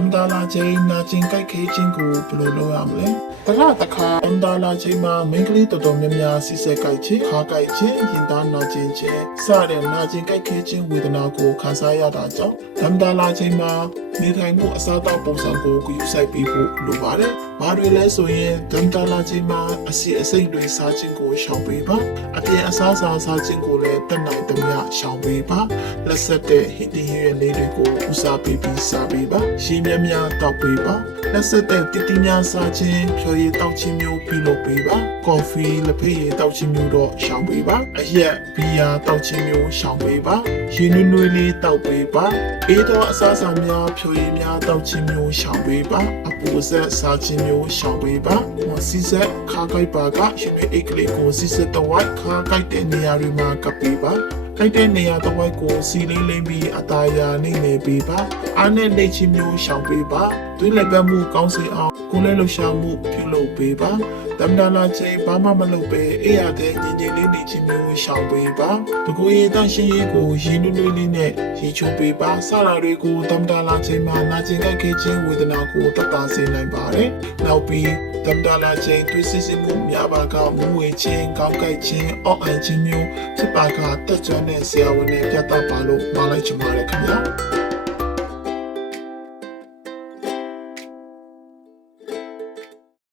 မ္ဒါလာချင်းနာချင်းကြိုက်ခဲချင်းကိုဘယ်လိုလုပ်ရမလဲတခါတခါဓမ္ဒါလာချင်းမှာမိန်းကလေးတော်တော်များများစီဆက်ကြိုက်ချင်းခါကြိုက်ချင်းရင်သားနာချင်းချင်းစတဲ့နာချင်းကြိုက်ခဲချင်းဝေဒနာကိုခံစားရတာကြောင့်ဓမ္ဒါလာချင်းမှာနေထိုင်မှုအစားအသောက်ပုံစံကိုဂရုစိုက်ပြီးဖို့လိုပါတယ်။ဘာတွေလဲဆိုရင်ဓမ္ဒါလာချင်းမှာအစီအစိမ့်တွေစားခြင်းကိုရှောင်ပေးပါ။အပြင်အစားအစာစားခြင်းကိုလည်းတက်နိုင်သမျှရှောင်ပေးပါ။လက်ဆက်တဲ့ဟင်းသီးရွက်လေးတွေကိုဦးစားပေးပြီးစားပေးပါ။ရှင်းမြမြတောက်ပေးပါ။လက်ဆက်တဲ့တိတိများစားခြင်းဖြော်ရည်တောက်ခြင်းမျိုးပြုလုပ်ပေးပါ။ကော်ဖီလက်ဖက်ရည်တောက်ခြင်းမျိုးတော့ရှောင်ပေးပါ။အရက်ဘီယာတောက်ခြင်းမျိုးရှောင်ပေးပါ။ရေနွေးနွေးလေးတောက်ပေးပါ။အေးသောအစားအစာများဖြော်ရည်များတောက်ခြင်းမျိုးရှောင်ပေးပါ။အပူဆက်စားခြင်းမျိုးရှောင်ပေးပါ။ဟောစီဆက်ခါကိုက်ပါကရှင်ရဲ့အိတ်ကလေးကိုစီဆက်တော့ဝိုက်ခါကိုက်တဲ့နေရာတွေမှာကပ်ပေးပါ။ တိုက်တဲ့နေရာတစ်ဝိုက်ကိုစီလိမ့်လိမ့်ပြီးအตาယာနေနေပေးပါအားနဲ့နှိတ်ချမျိုးရှောင်ပေးပါသွေးလက်ပတ်မှုကောင်းစေအောင်ကိုယ်လည်းလှူရှာမှုပြုလုပ်ပေးပါတမ္ဒနာချင်းဘာမှမလုပ်ပဲအေးရတဲ့ညင်ညင်လေးနေချင်းမျိုးရှောင်ပေးပါတကူရည်တန့်ရှင်းရေးကိုရင်းနှွေးနှွေးလေးနဲ့ရေချိုးပေးပါစတာတွေကိုတမ္ဒနာချင်းမှာနာကျင်ကြိုက်ခဲခြင်းဝေဒနာကိုတတ်တာစေနိုင်ပါတယ်နောက်ပြီး တမ္ဒနာချင်းသွေးစစ်စစ်မှုများပါကမူဝေချင်းကောင်းကြိုက်ခြင်းအော့အန်ခြင်းမျိုးဖြစ်ပါကတက်ကြွတဲ့ဆရာဝန်နဲ့ပြသပါလို့မှာလိုက်ချင်ပါတယ်ခင်ဗျာ